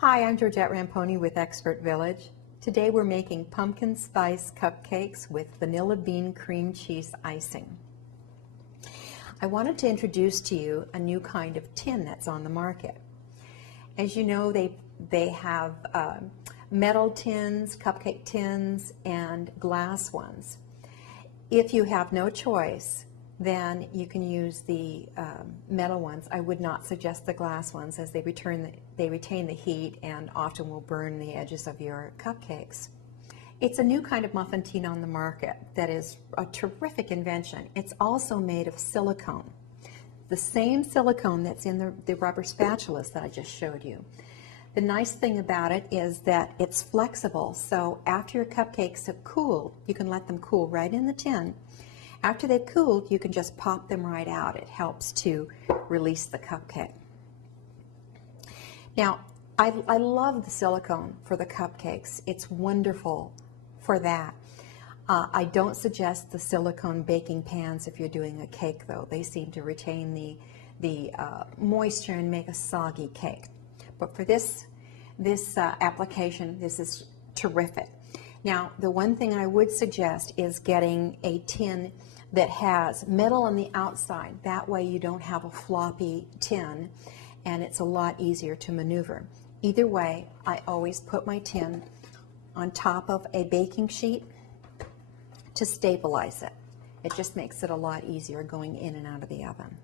Hi, I'm Georgette Ramponi with Expert Village. Today we're making pumpkin spice cupcakes with vanilla bean cream cheese icing. I wanted to introduce to you a new kind of tin that's on the market. As you know, they have metal tins, cupcake tins, and glass ones. If you have no choice, then you can use the metal ones. I would not suggest the glass ones, as they retain the heat and often will burn the edges of your cupcakes. It's a new kind of muffin tin on the market that is a terrific invention. It's also made of silicone, the same silicone that's in the rubber spatulas that I just showed you. The nice thing about it is that it's flexible, so after your cupcakes have cooled, you can let them cool right in the tin. After they've cooled, you can just pop them right out. It helps to release the cupcake. Now, I love the silicone for the cupcakes. It's wonderful for that. I don't suggest the silicone baking pans if you're doing a cake, though. They seem to retain the moisture and make a soggy cake. But for this application, this is terrific. Now, the one thing I would suggest is getting a tin that has metal on the outside. That way you don't have a floppy tin, and it's a lot easier to maneuver. Either way, I always put my tin on top of a baking sheet to stabilize it. It just makes it a lot easier going in and out of the oven.